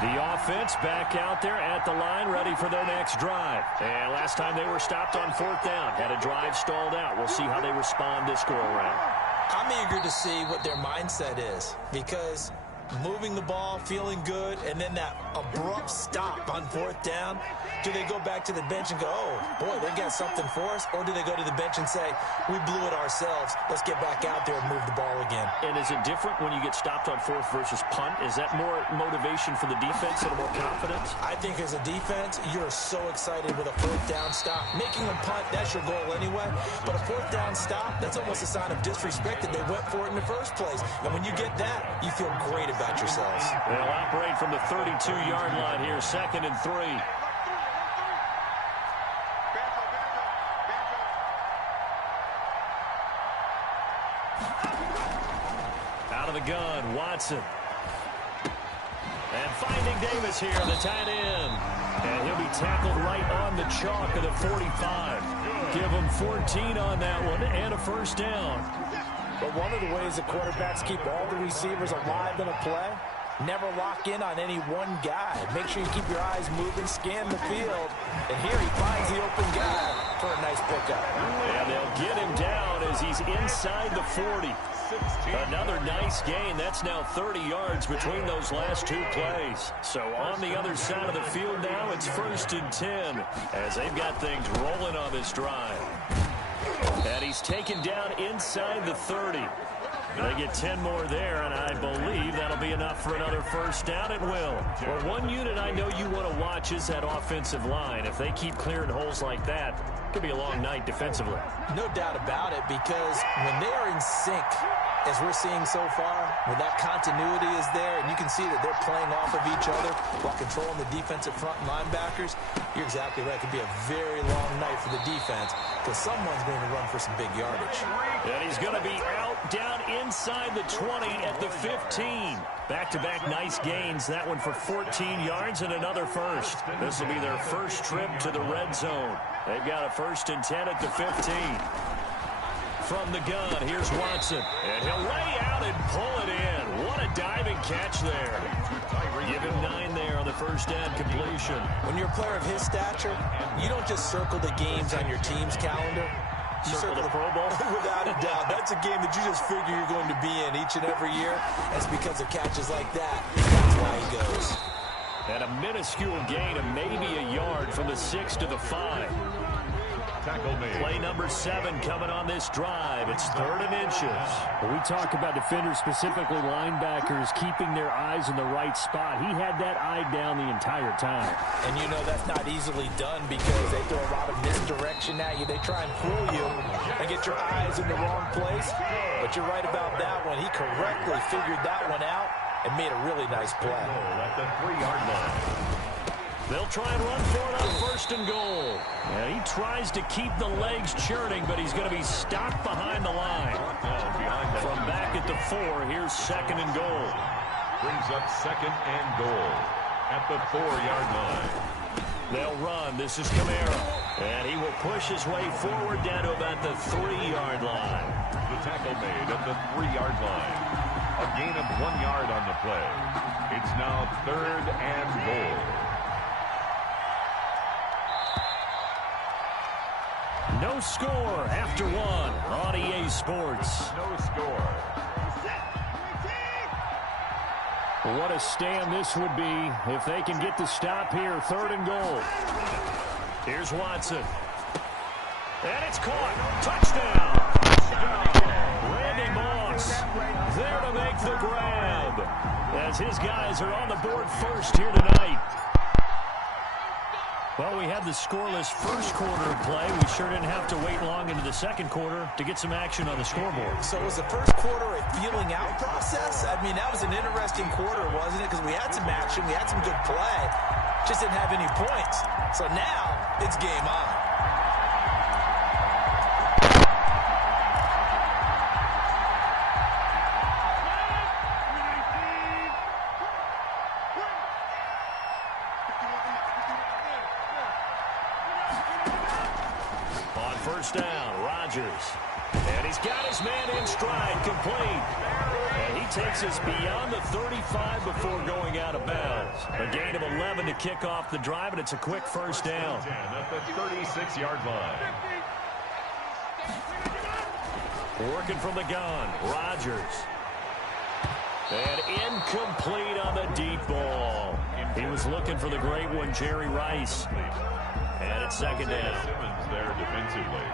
The offense back out there at the line, ready for their next drive. And last time they were stopped on fourth down, had a drive stalled out. We'll see how they respond this go-around. I'm eager to see what their mindset is, because moving the ball, feeling good, and then that abrupt stop on fourth down, do they go back to the bench and go, oh, boy, they got something for us? Or do they go to the bench and say, we blew it ourselves, let's get back out there and move the ball again? And is it different when you get stopped on fourth versus punt? Is that more motivation for the defense and more confidence? I think as a defense, you're so excited with a fourth down stop. Making them punt, that's your goal anyway. But a fourth down stop, that's almost a sign of disrespect that they went for it in the first place. And when you get that, you feel great about yourselves. They'll operate from the 32-yard line here, 2nd and 3. Out of the gun, Watson. And finding Davis here, the tight end. And he'll be tackled right on the chalk of the 45. Give him 14 on that one and a first down. But one of the ways the quarterbacks keep all the receivers alive in a play, never lock in on any one guy. Make sure you keep your eyes moving, scan the field. And here he finds the open guy for a nice pickup. And they'll get him down as he's inside the 40. Another nice gain. That's now 30 yards between those last two plays. So on the other side of the field now, it's 1st and 10 as they've got things rolling on this drive. And he's taken down inside the 30. They get 10 more there, and I believe that'll be enough for another first down. It will. Well, one unit I know you want to watch is that offensive line. If they keep clearing holes like that, it could be a long night defensively. No doubt about it, because when they are in sync, as we're seeing so far, when that continuity is there, and you can see that they're playing off of each other while controlling the defensive front linebackers, you're exactly right. It could be a very long night for the defense, because someone's going to run for some big yardage. And he's going to be out down inside the 20 at the 15. Back-to-back nice gains. That one for 14 yards and another first. This will be their first trip to the red zone. They've got a 1st and 10 at the 15. From the gun, here's Watson. And he'll lay out and pull it in. What a diving catch there. Give him 9 there on the first down completion. When you're a player of his stature, you don't just circle the games on your team's calendar. You circle the Pro Bowl? Without a doubt. That's a game that you just figure you're going to be in each and every year. It's because of catches like that. That's why he goes. And a minuscule gain of maybe a yard from the 6 to the 5. Play number 7 coming on this drive. It's 3rd and inches. When we talk about defenders, specifically linebackers, keeping their eyes in the right spot, he had that eye down the entire time. And you know that's not easily done because they throw a lot of misdirection at you. They try and fool you and get your eyes in the wrong place. But you're right about that one. He correctly figured that one out and made a really nice play. At the 3-yard line. They'll try and run for it on 1st and goal. And he tries to keep the legs churning, but he's going to be stopped behind the line. From back at the 4, here's 2nd and goal. Brings up 2nd and goal at the 4-yard line. They'll run. This is Camara. And he will push his way forward down to about the 3-yard line. The tackle made at the 3-yard line. A gain of 1 yard on the play. It's now 3rd and goal. No score after 1 on EA Sports. No score. What a stand this would be if they can get the stop here. 3rd and goal. Here's Watson. And it's caught. Touchdown. Randy Moss there to make the grab as his guys are on the board first here tonight. Well, we had the scoreless first quarter of play. We sure didn't have to wait long into the second quarter to get some action on the scoreboard. So was the first quarter a feeling out process? I mean, that was an interesting quarter, wasn't it? Because we had some action, we had some good play, just didn't have any points. So now it's game on. First down, Rodgers. And he's got his man in stride, complete. And he takes us beyond the 35 before going out of bounds. A gain of 11 to kick off the drive, and it's a quick first down. At the 36-yard line. Working from the gun, Rodgers. And incomplete on the deep ball. He was looking for the great one, Jerry Rice. And it's second down. Simmons there defensively.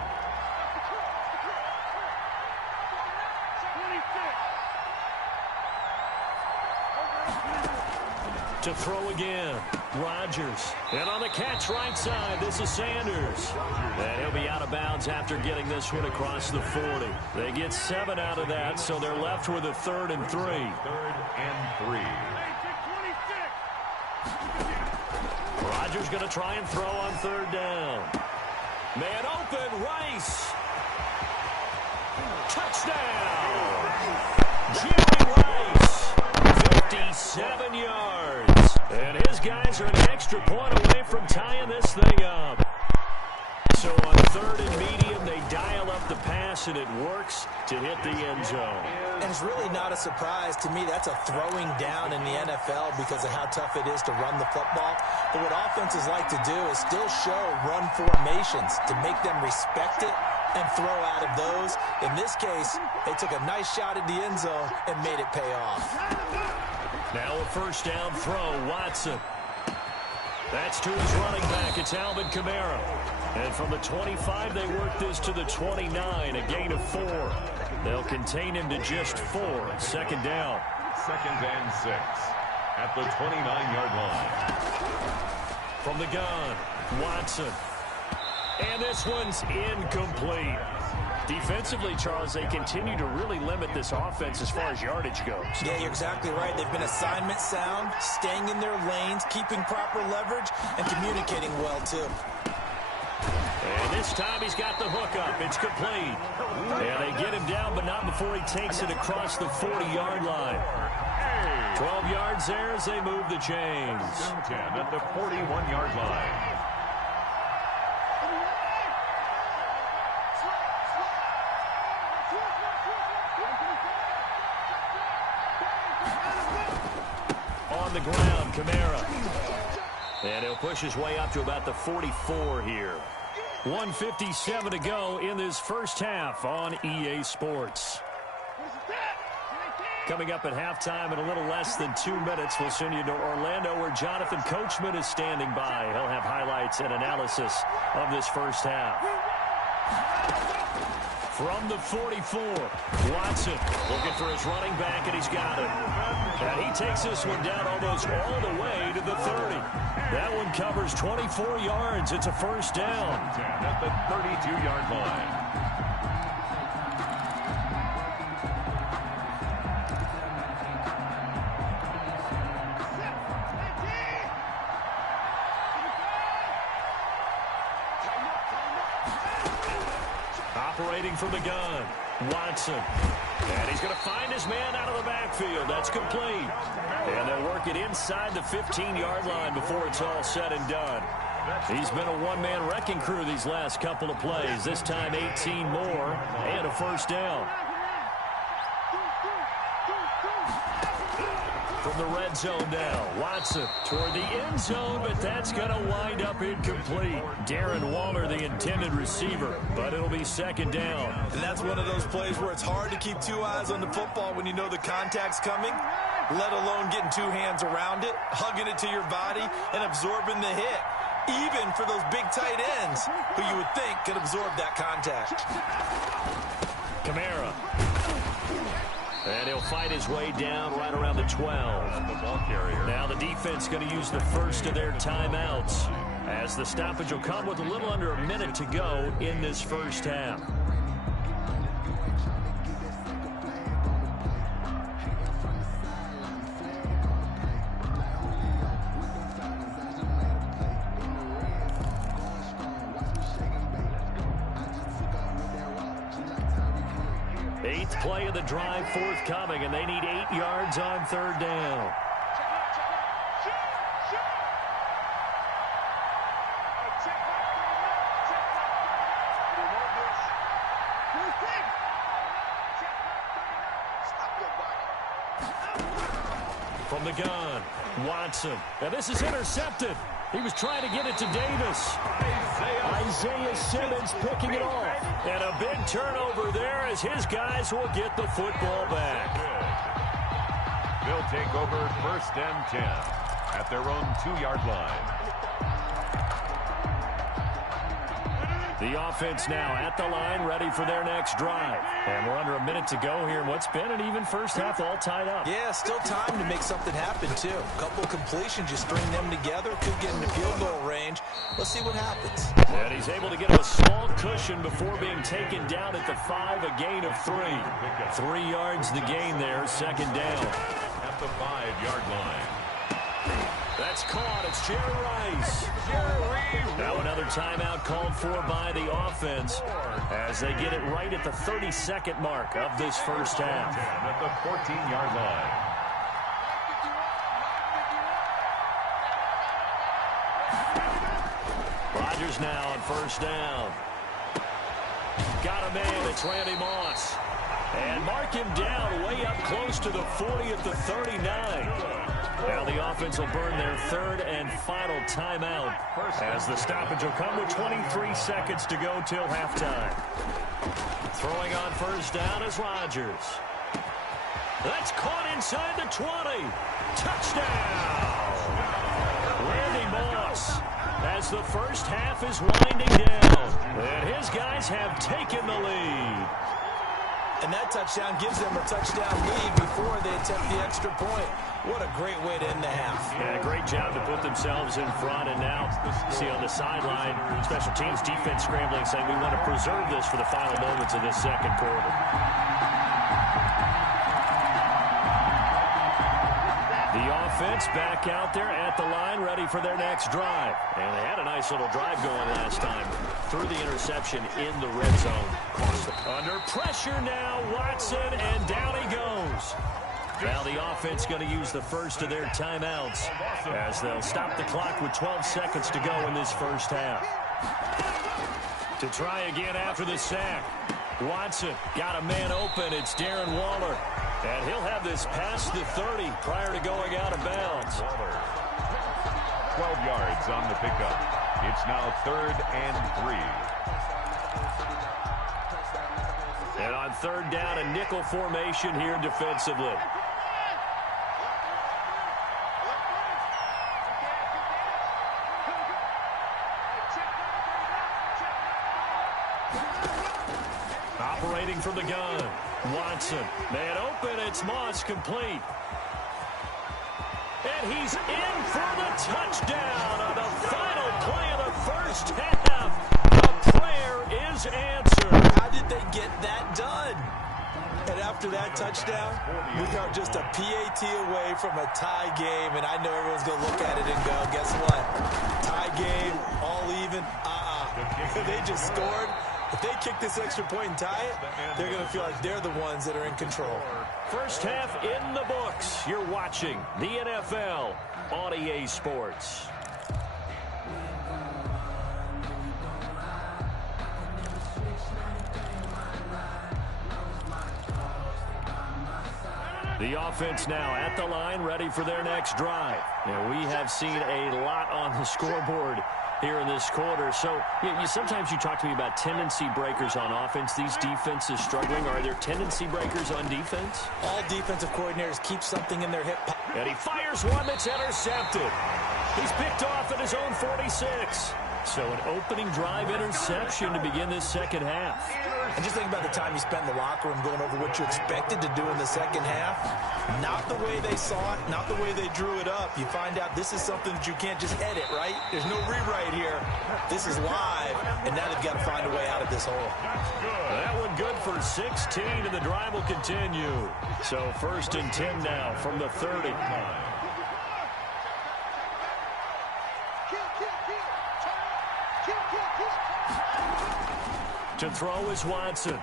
To throw again, Rodgers. And on the catch right side, this is Sanders. And he'll be out of bounds after getting this one across the 40. They get 7 out of that, so they're left with a 3rd and 3. 3rd and 3. Rodgers going to try and throw on 3rd down. Man open, Rice. Touchdown. Jerry Rice, 57 yards. And his guys are an extra point away from tying this thing up. So on 3rd and medium, they dial up the pass, and it works to hit the end zone. And it's really not a surprise to me. That's a throwing down in the NFL because of how tough it is to run the football. But what offenses like to do is still show run formations to make them respect it and throw out of those. In this case, they took a nice shot at the end zone and made it pay off. Now a first down throw, Watson. That's to his running back. It's Alvin Kamara. And from the 25, they work this to the 29, a gain of 4. They'll contain him to just 4. 2nd down. 2nd and 6 at the 29-yard line. From the gun, Watson. And this one's incomplete. Defensively, Charles, they continue to really limit this offense as far as yardage goes. Yeah, you're exactly right. They've been assignment sound, staying in their lanes, keeping proper leverage, and communicating well, too. And this time he's got the hook up. It's complete. And they get him down, but not before he takes it across the 40-yard line. 12 yards there as they move the chains. 10 at the 41-yard line. On the ground, Kamara. And he'll push his way up to about the 44 here. 1:57 to go in this first half on EA Sports. Coming up at halftime in a little less than 2 minutes, we'll send you to Orlando where Jonathan Coachman is standing by. He'll have highlights and analysis of this first half. From the 44, Watson looking for his running back, and he's got it. And he takes this one down almost all the way to the 30. That one covers 24 yards. It's a first down. At the 32-yard line. Operating from the gun, Watson. And he's going to find his man out of the backfield. That's complete. And they'll work it inside the 15-yard line before it's all said and done. He's been a one-man wrecking crew these last couple of plays. This time 18 more and a first down. From the red zone now, Watson toward the end zone, but that's going to wind up incomplete. Darren Waller, the intended receiver, but it'll be second down. And that's one of those plays where it's hard to keep 2 eyes on the football when you know the contact's coming, let alone getting 2 hands around it, hugging it to your body, and absorbing the hit, even for those big tight ends who you would think could absorb that contact. Kamara. And he'll fight his way down right around the 12. The ball carrier. Now the defense going to use the first of their timeouts, as the stoppage will come with a little under a minute to go in this first half. Eighth play of the drive forthcoming, and they need 8 yards on third down. From the gun, Watson. Now this is intercepted. He was trying to get it to Davis. Isaiah Simmons picking it off. And a big turnover there as his guys will get the football back. They'll take over 1st and 10 at their own 2-yard line. The offense now at the line, ready for their next drive. And we're under a minute to go here in what's been an even first half, all tied up. Yeah, still time to make something happen, too. A couple completions, you string them together, could get into field goal range. Let's see what happens. And he's able to get him a small cushion before being taken down at the 5, a gain of 3. 3 yards the gain there, 2nd down. At the 5-yard line. That's caught. It's Jerry Rice. Now another timeout called for by the offense as they get it right at the 32nd mark of this first half. At the 14-yard line. Rodgers now on 1st down. Got a man. It's Randy Moss. And mark him down way up close to the 40 at the 39. Now the offense will burn their 3rd and final timeout as the stoppage will come with 23 seconds to go till halftime. Throwing on 1st down is Rodgers. That's caught inside the 20. Touchdown! Randy Moss as the first half is winding down. And his guys have taken the lead. And that touchdown gives them a touchdown lead before they attempt the extra point. What a great way to end the half. Yeah, great job to put themselves in front. And now, see on the sideline, special teams defense scrambling, saying we want to preserve this for the final moments of this 2nd quarter. The offense back out there at the line, ready for their next drive. And they had a nice little drive going last time. Through the interception in the red zone. Under pressure now, Watson, and down he goes. Now the offense going to use the first of their timeouts as they'll stop the clock with 12 seconds to go in this first half. To try again after the sack. Watson got a man open. It's Darren Waller. And he'll have this past the 30 prior to going out of bounds. 12 yards on the pickup. It's now 3rd and 3. And on 3rd down, a nickel formation here defensively. Operating from the gun. Watson. Man open. It's Moss complete. And he's in for the touchdown on the final play of the first half. The prayer is answered. How did they get that done? And after that touchdown, we are just a PAT away from a tie game. And I know everyone's going to look at it and go, guess what? Tie game, all even. They just scored. If they kick this extra point and tie it, they're going to feel like they're the ones that are in control. First half in the books. You're watching the NFL on EA Sports. The offense now at the line, ready for their next drive. Now, we have seen a lot on the scoreboard here in this quarter. So sometimes you talk to me about tendency breakers on offense. These defenses struggling. Are there tendency breakers on defense? All defensive coordinators keep something in their hip pocket. And he fires one that's intercepted. He's picked off at his own 46. So an opening drive interception to begin this second half. And just think about the time you spent in the locker room going over what you expected to do in the second half. Not the way they saw it, not the way they drew it up. You find out this is something that you can't just edit, right? There's no rewrite here. This is live, and now they've got to find a way out of this hole. That one good for 16, and the drive will continue. So 1st and 10 now from the 30. To throw is Watson.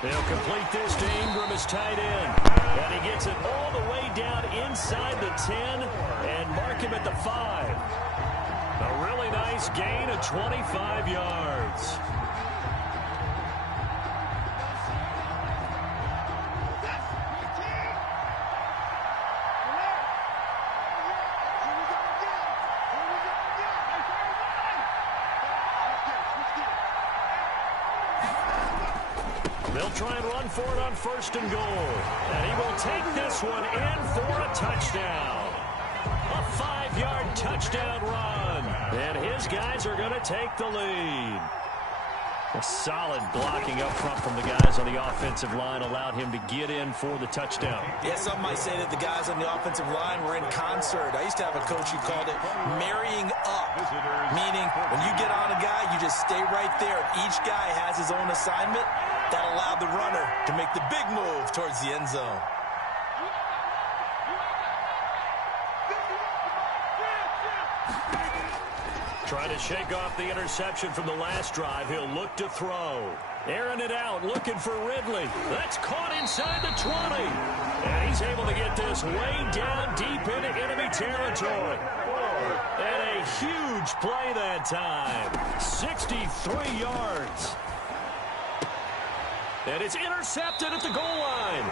They'll complete this to Ingram as tight end. And he gets it all the way down inside the 10 and mark him at the 5. A really nice gain of 25 yards. They'll try and run for it on 1st and goal. And he will take this one in for a touchdown. A 5-yard touchdown run. And his guys are going to take the lead. A solid blocking up front from the guys on the offensive line allowed him to get in for the touchdown. Yeah, some might say that the guys on the offensive line were in concert. I used to have a coach who called it marrying up, meaning when you get on a guy, you just stay right there. Each guy has his own assignment. That allowed the runner to make the big move towards the end zone. Trying to shake off the interception from the last drive. He'll look to throw. Airing it out, looking for Ridley. That's caught inside the 20. And he's able to get this way down deep into enemy territory. And a huge play that time. 63 yards. And it's intercepted at the goal line.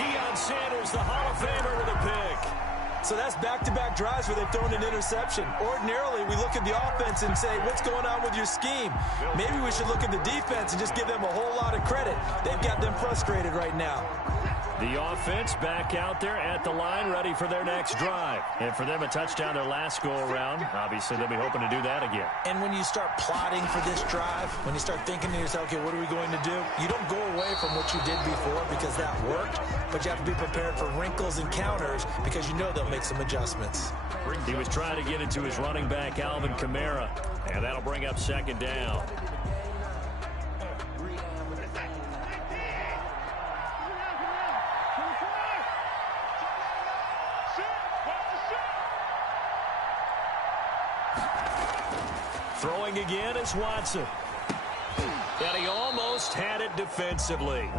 Deion Sanders, the Hall of Famer, with a pick. So that's back-to-back drives where they've thrown an interception. Ordinarily, we look at the offense and say, what's going on with your scheme? Maybe we should look at the defense and just give them a whole lot of credit. They've got them frustrated right now. The offense back out there at the line, ready for their next drive. And for them, a touchdown their last go-around. Obviously, they'll be hoping to do that again. And when you start plotting for this drive, when you start thinking to yourself, okay, what are we going to do? You don't go away from what you did before because that worked, but you have to be prepared for wrinkles and counters because you know they'll make some adjustments. He was trying to get into his running back, Alvin Kamara, and that'll bring up 2nd down. Throwing again is Watson. And he almost had it defensively.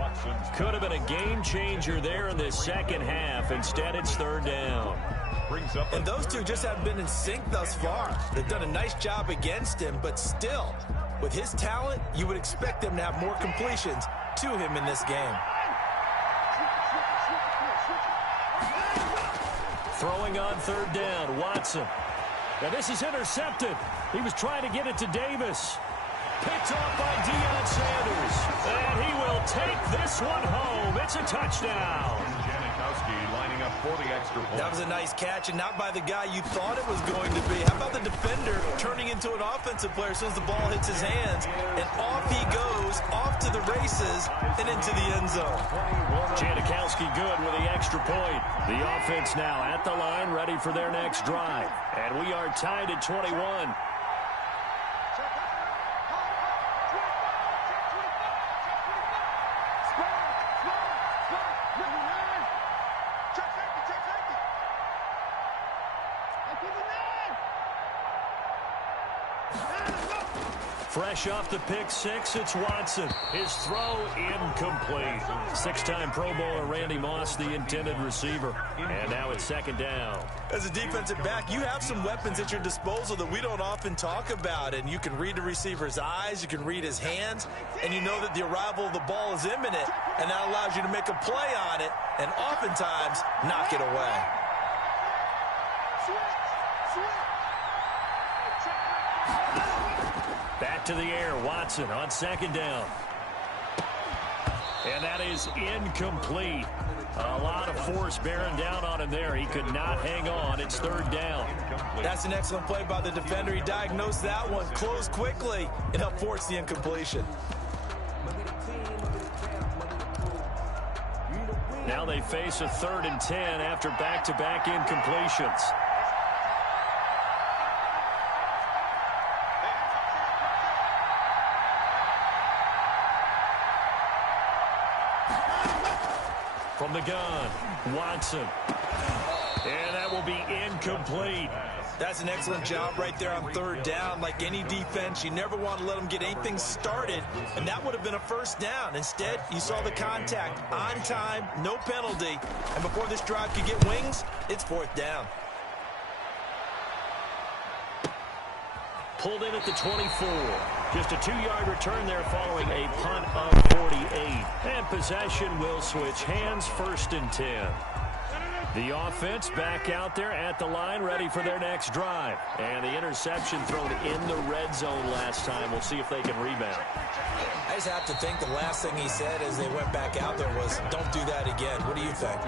Could have been a game changer there in this second half. Instead, it's 3rd down. And those two just haven't been in sync thus far. They've done a nice job against him, but still, with his talent, you would expect them to have more completions to him in this game. Throwing on 3rd down, Watson. Now this is intercepted. He was trying to get it to Davis. Picked off by Deion Sanders. And he will take this one home. It's a touchdown. Lining up for the extra point. That was a nice catch, and not by the guy you thought it was going to be. How about the defender turning into an offensive player as soon as the ball hits his hands, and off he goes, off to the races, and into the end zone. Janikowski good with the extra point. The offense now at the line, ready for their next drive. And we are tied at 21. Fresh off the pick six, it's Watson. His throw incomplete. 6-time Pro Bowler Randy Moss, the intended receiver. And now it's 2nd down. As a defensive back, you have some weapons at your disposal that we don't often talk about. And you can read the receiver's eyes, you can read his hands, and you know that the arrival of the ball is imminent. And that allows you to make a play on it and oftentimes knock it away. Back to the air, Watson on 2nd down. And that is incomplete. A lot of force bearing down on him there. He could not hang on. It's 3rd down. That's an excellent play by the defender. He diagnosed that one, closed quickly, and helped force the incompletion. Now they face a 3rd and 10 after back-to-back incompletions. From the gun, Watson. And that will be incomplete. That's an excellent job right there on 3rd down. Like any defense, you never want to let them get anything started, and that would have been a 1st down. Instead, you saw the contact on time, no penalty, and before this drive could get wings, it's 4th down. Pulled in at the 24. Just a 2-yard return there following a punt of 48. And possession will switch hands, 1st and 10. The offense back out there at the line, ready for their next drive. And the interception thrown in the red zone last time. We'll see if they can rebound. I just have to think the last thing he said as they went back out there was, don't do that again. What do you think?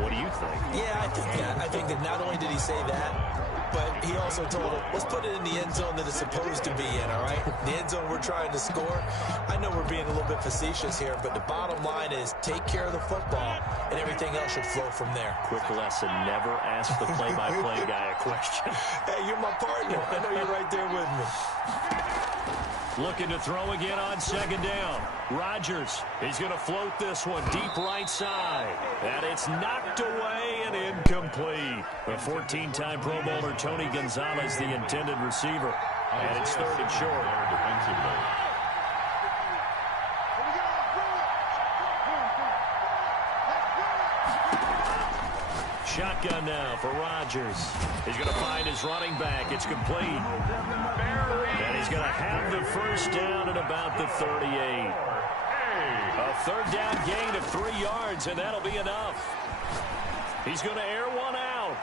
What do you think? Yeah, I think that. I think that not only did he say that, but he also told him, let's put it in the end zone that it's supposed to be in, all right? The end zone we're trying to score. I know we're being a little bit facetious here, but the bottom line is take care of the football, and everything else should flow from there. Quick lesson, never ask the play-by-play guy a question. Hey, you're my partner. I know you're right there with me. Looking to throw again on second down. Rodgers, he's going to float this one deep right side. And it's knocked away and incomplete. The 14-time Pro Bowler Tony Gonzalez, the intended receiver. And it's third and short. Shotgun now for Rodgers. He's going to find his running back. It's complete. And he's going to have the first down at about the 38. A third down gain of 3 yards, and that'll be enough. He's going to air one out.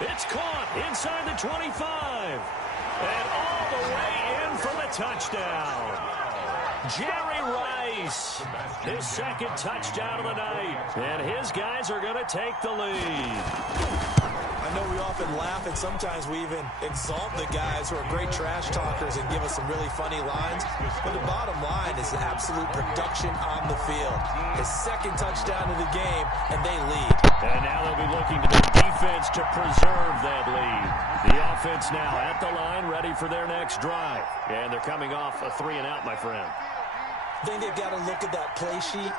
It's caught inside the 25. And all the way in for the touchdown. Jerry Rice, his second touchdown of the night. And his guys are going to take the lead. I know we often laugh, and sometimes we even exalt the guys who are great trash talkers and give us some really funny lines. But the bottom line is absolute production on the field. His second touchdown of the game, and they lead. And now they'll be looking to their defense to preserve that lead. The offense now at the line, ready for their next drive. And they're coming off a 3-and-out, my friend. I think they've got to look at that play sheet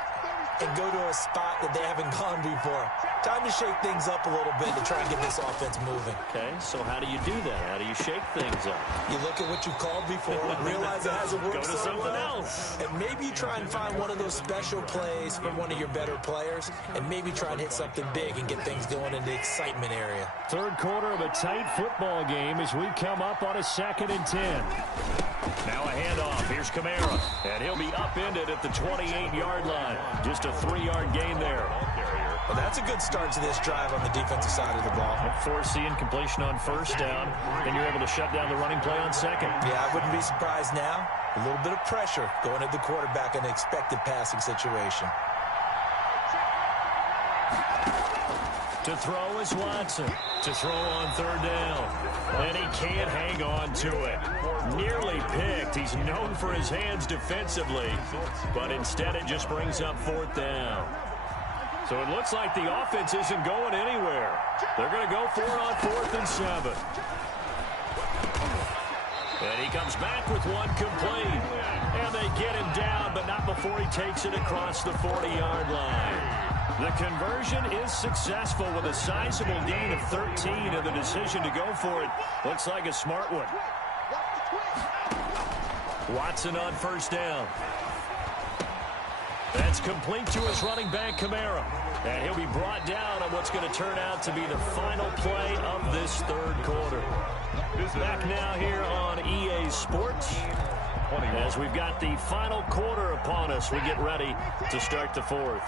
and go to a spot that they haven't gone before. Time to shake things up a little bit to try and get this offense moving. Okay, so how do you do that? How do you shake things up? You look at what you called before, realize it hasn't worked so so something well, else. and maybe you try and find one of those special plays from one of your better players, and maybe try and hit something big and get things going in the excitement area. Third quarter of a tight football game as we come up on a 2nd and 10. Now a handoff. Here's Kamara. And he'll be upended at the 28-yard line. Just a 3-yard gain there. Well, that's a good start to this drive on the defensive side of the ball. Force the incompletion on first down, and you're able to shut down the running play on second. Yeah, I wouldn't be surprised now. A little bit of pressure going at the quarterback in an expected passing situation. To throw is Watson. To throw on third down. And he can't hang on to it. Nearly picked. He's known for his hands defensively. But instead it just brings up fourth down. So it looks like the offense isn't going anywhere. They're going to go for it on 4th and 7. And he comes back with one complete. And they get him down, but not before he takes it across the 40-yard line. The conversion is successful with a sizable gain of 13, and the decision to go for it looks like a smart one. Watson on first down. That's complete to his running back, Kamara. And he'll be brought down on what's going to turn out to be the final play of this third quarter. Back now here on EA Sports. As we've got the final quarter upon us, we get ready to start the fourth.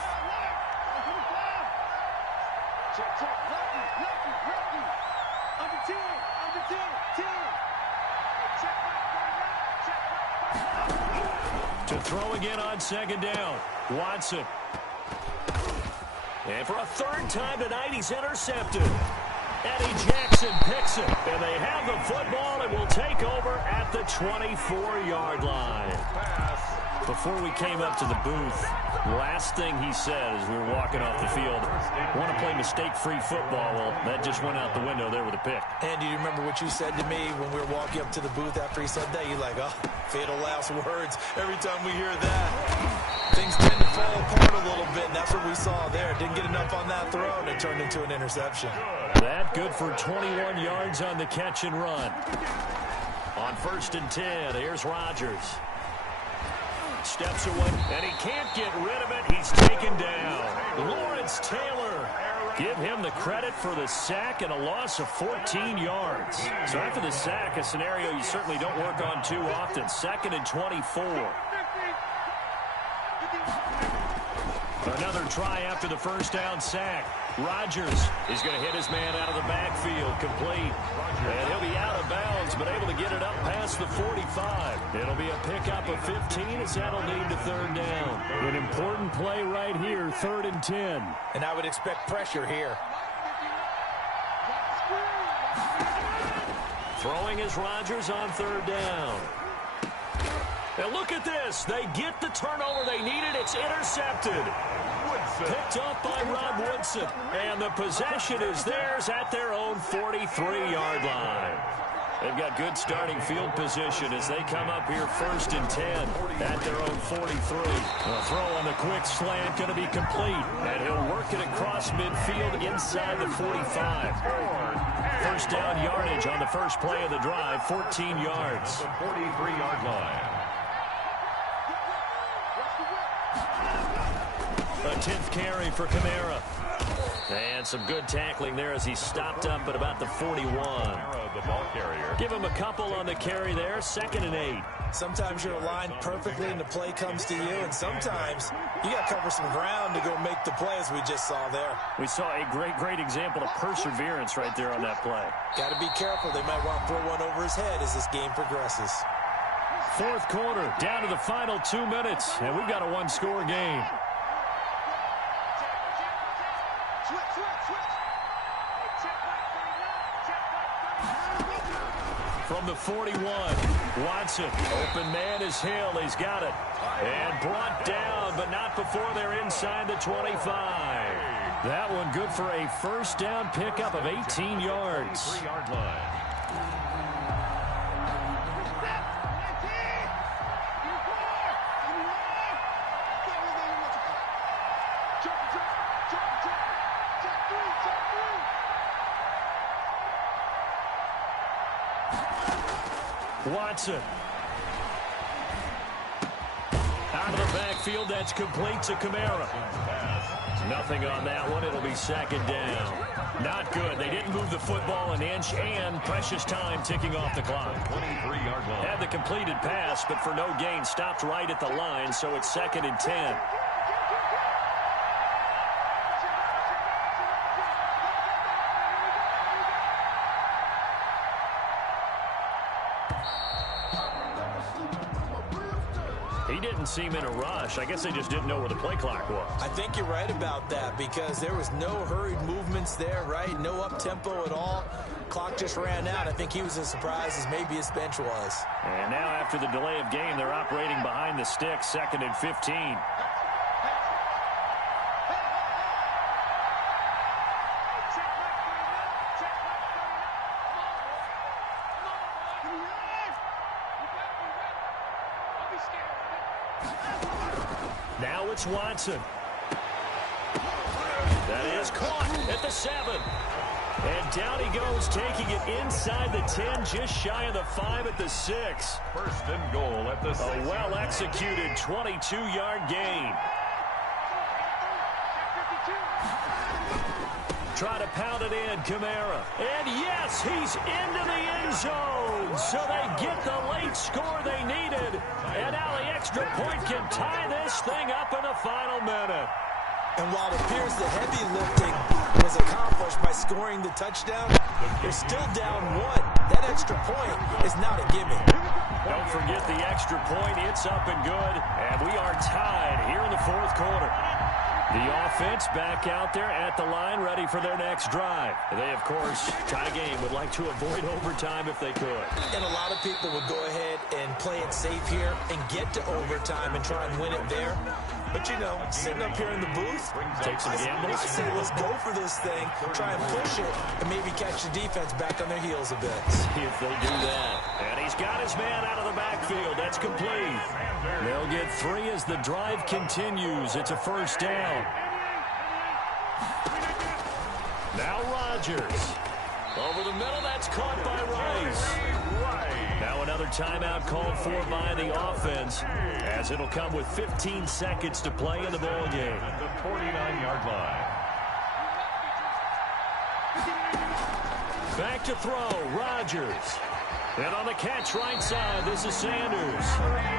To throw again on second down. Watson. And for a third time tonight, he's intercepted. Eddie Jackson picks it. And they have the football and will take over at the 24-yard line. Before we came up to the booth, last thing he said as we were walking off the field, want to play mistake-free football. Well, that just went out the window there with a pick. And do you remember what you said to me when we were walking up to the booth after he said that? You're like, oh, fatal last words. Every time we hear that, things tend to fall apart a little bit, and that's what we saw there. Didn't get enough on that throw, and it turned into an interception. That good for 21 yards on the catch and run. On 1st and 10, here's Rodgers. Steps away, and he can't get rid of it. He's taken down. Lawrence Taylor. Give him the credit for the sack and a loss of 14 yards. So after the sack, a scenario you certainly don't work on too often. 2nd and 24. Another try after the first down sack. Rodgers is going to hit his man out of the backfield, complete. And he'll be out of bounds, but able to get it up past the 45. It'll be a pickup of 15 as that'll lead to third down. An important play right here, 3rd and 10. And I would expect pressure here. Throwing is Rodgers on 3rd down. And look at this. They get the turnover they needed. It's intercepted. Picked up by Rob Woodson. And the possession is theirs at their own 43-yard line. They've got good starting field position as they come up here 1st and 10 at their own 43. The throw on the quick slant going to be complete. And he'll work it across midfield inside the 45. First down yardage on the first play of the drive, 14 yards. The 43-yard line. A 10th carry for Kamara. And some good tackling there as he stopped up at about the 41. The ball carrier. Give him a couple on the carry there, 2nd and 8. Sometimes you're aligned perfectly and the play comes to you, and sometimes you got to cover some ground to go make the play as we just saw there. We saw a great example of perseverance right there on that play. Got to be careful. They might want to throw one over his head as this game progresses. 4th quarter, down to the final 2 minutes, and we've got a one-score game. From the 41, Watson. Open man is Hill. He's got it. And brought down, but not before they're inside the 25. That one good for a first down pickup of 18 yards. 3-yard line. Watson. Out of the backfield, that's complete to Kamara. Nothing on that one. It'll be 2nd down. Not good. They didn't move the football an inch, and precious time ticking off the clock. 23-yard line. Had the completed pass, but for no gain, stopped right at the line, so it's 2nd and 10. He didn't seem in a rush. I guess they just didn't know where the play clock was. I think you're right about that because there was no hurried movements there, right? No up-tempo at all. Clock just ran out. I think he was as surprised as maybe his bench was. And now after the delay of game, they're operating behind the sticks, 2nd and 15. Now it's Watson. That is caught at the 7. And down he goes, taking it inside the 10, just shy of the 5 at the 6. 1st and goal at the 6. A well-executed 22-yard gain. Try to pound it in, Kamara. And yes, he's into the end zone. So they get the late score they needed. And now the extra point can tie this thing up in the final minute. And while it appears the heavy lifting was accomplished by scoring the touchdown, they're still down 1. That extra point is not a gimme. Don't forget the extra point. It's up and good. And we are tied here in the 4th quarter. The offense back out there at the line, ready for their next drive. They, of course, tie game, would like to avoid overtime if they could. And a lot of people would go ahead and play it safe here and get to overtime and try and win it there. But, you know, sitting up here in the booth, take some gambles. I say let's go for this thing, try and push it, and maybe catch the defense back on their heels a bit. See if they do that. And he's got his man out of the backfield. That's complete. They'll get 3 as the drive continues. It's a first down. Now Rodgers. Over the middle, that's caught by Rice. Now another timeout called for by the offense, as it'll come with 15 seconds to play in the ball game. At the 49-yard line. Back to throw, Rodgers. And on the catch right side, this is Sanders.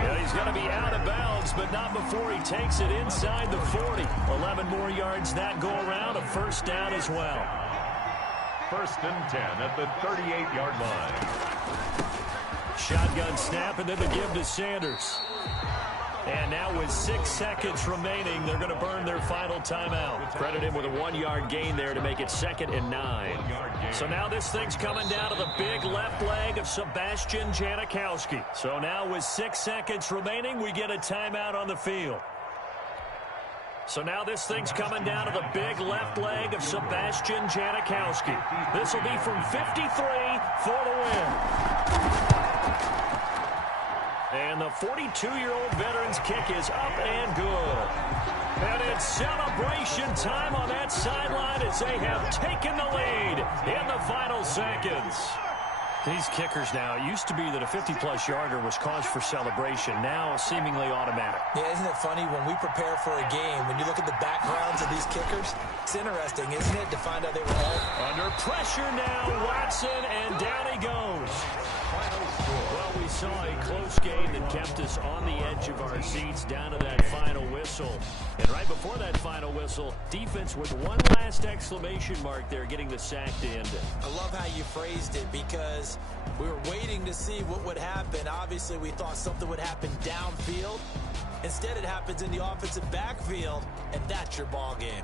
And he's going to be out of bounds, but not before he takes it inside the 40. 11 more yards that go around, a first down as well. 1st and 10 at the 38-yard line. Shotgun snap, and then the give to Sanders. And now with 6 seconds remaining, they're going to burn their final timeout. Credit him with a 1-yard gain there to make it 2nd and 9. So now this thing's coming down to the big left leg of Sebastian Janikowski. So now with 6 seconds remaining, we get a timeout on the field. So now this thing's coming down to the big left leg of Sebastian Janikowski. This will be from 53 for the win. And the 42-year-old veteran's kick is up and good. And it's celebration time on that sideline as they have taken the lead in the final seconds. These kickers now, it used to be that a 50-plus yarder was cause for celebration, now seemingly automatic. Yeah, isn't it funny when we prepare for a game, when you look at the backgrounds of these kickers, it's interesting, isn't it, to find out they were all under pressure now. Watson, and down he goes. Well, we saw a close game that kept us on the edge of our seats down to that final whistle. And right before that final whistle, defense with one last exclamation mark there, getting the sack to end it. I love how you phrased it, because we were waiting to see what would happen. Obviously, we thought something would happen downfield. Instead, it happens in the offensive backfield, and that's your ball game.